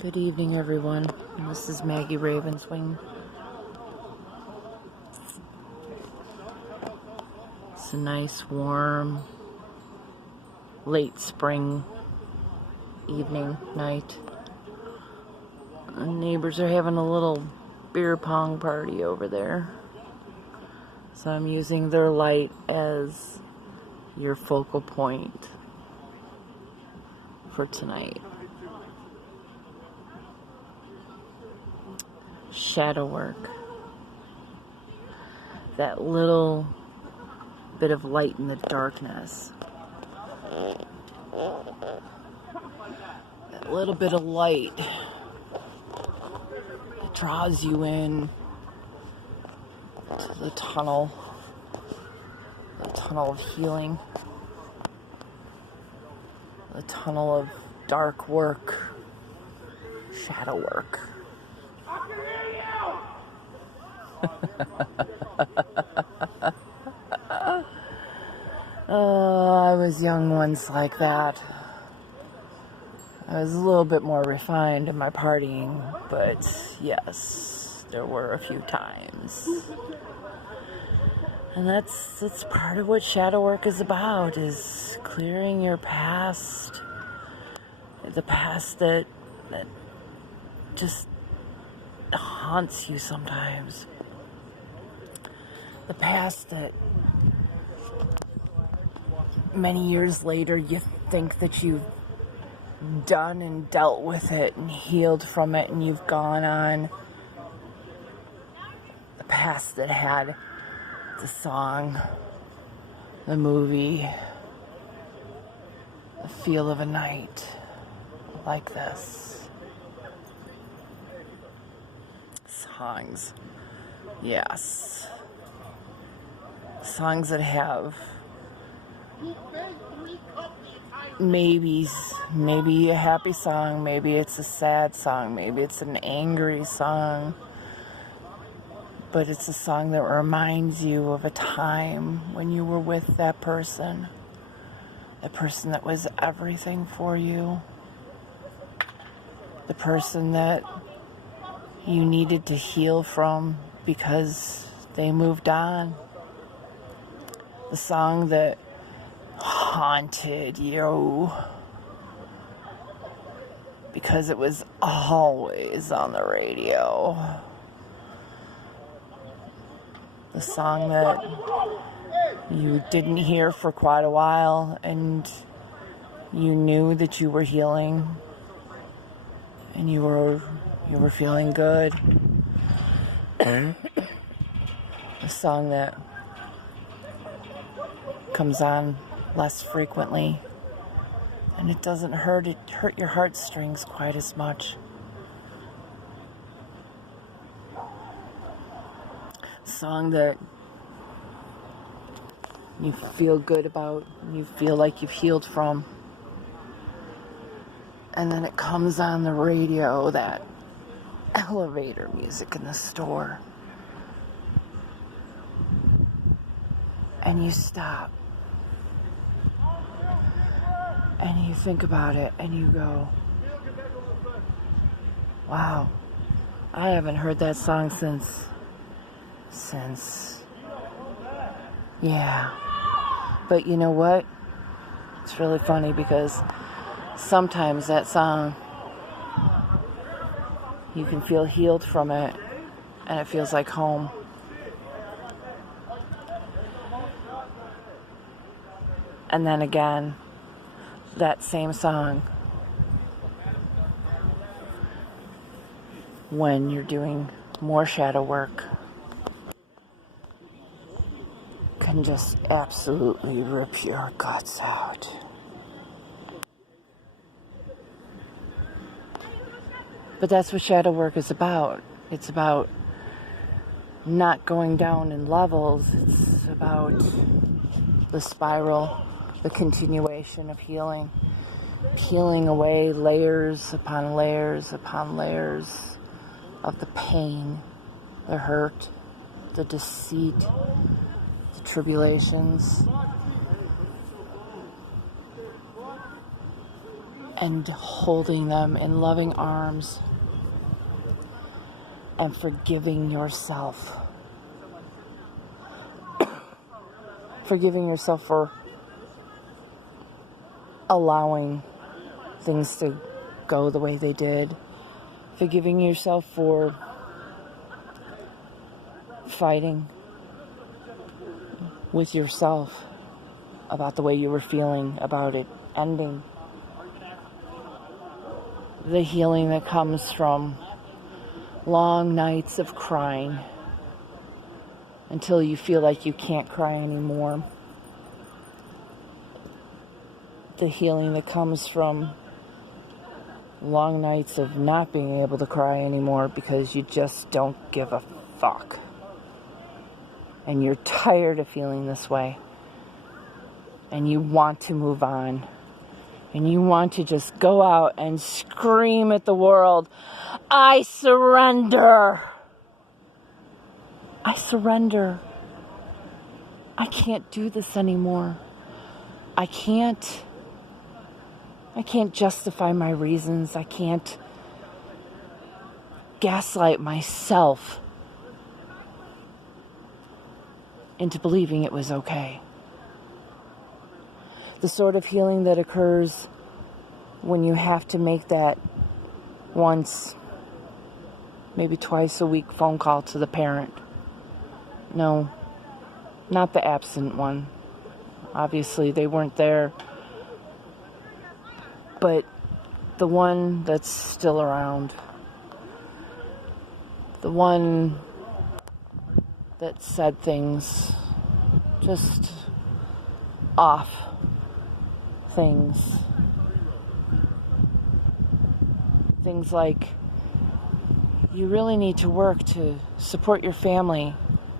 Good evening, everyone. This is Maggie Ravenswing. It's a nice, warm, late spring evening, night. The neighbors are having a little beer pong party over there. So I'm using their light as your focal point for tonight. Shadow work. That little bit of light in the darkness. That little bit of light that draws you in to the tunnel of healing, the tunnel of dark work, shadow work. Oh, I was young once like that. I was a little bit more refined in my partying, but yes, there were a few times. And that's part of what shadow work is about, is clearing your past, the past that just haunts you sometimes. The past that many years later you think that you've done and dealt with it and healed from it, and you've gone on. The past that had the song, the movie, the feel of a night like this. Songs, yes. Songs that have maybe a happy song, maybe it's a sad song, maybe it's an angry song, but it's a song that reminds you of a time when you were with that person, the person that was everything for you, the person that you needed to heal from because they moved on, the song that haunted you because it was always on the radio. The song that you didn't hear for quite a while, and you knew that you were healing and you were feeling good. A song that comes on less frequently, and it doesn't hurt your heartstrings quite as much. A song that you feel good about, you feel like you've healed from, and then it comes on the radio, that elevator music in the store, and you stop and you think about it and you go, wow, I haven't heard that song since, yeah. But you know what? It's really funny because sometimes that song, you can feel healed from it and it feels like home. And then again, that same song, when you're doing more shadow work, can just absolutely rip your guts out. But that's what shadow work is about. It's about not going down in levels. It's about the spiral, the continuation of healing, peeling away layers upon layers upon layers of the pain, the hurt, the deceit, the tribulations. and holding them in loving arms and forgiving yourself. Forgiving yourself for allowing things to go the way they did. Forgiving yourself for fighting with yourself about the way you were feeling about it ending. The healing that comes from long nights of crying until you feel like you can't cry anymore. The healing that comes from long nights of not being able to cry anymore because you just don't give a fuck. And you're tired of feeling this way. And you want to move on. And you want to just go out and scream at the world, I surrender. I surrender. I can't do this anymore. I can't justify my reasons. I can't gaslight myself into believing it was okay. The sort of healing that occurs when you have to make that once, maybe twice a week phone call to the parent. No, not the absent one. Obviously, they weren't there. But the one that's still around. The one that said things just off things. Things like, you really need to work to support your family.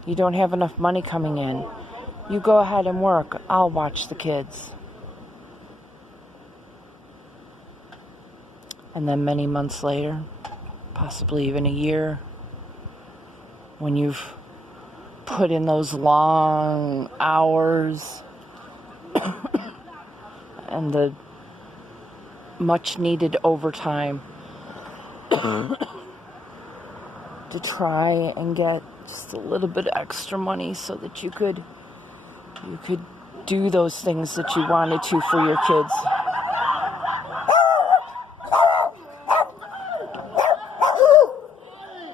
You don't have enough money coming in. You go ahead and work. I'll watch the kids. And then many months later, possibly even a year, when you've put in those long hours and the much needed overtime to try and get just a little bit extra money so that you could do those things that you wanted to for your kids.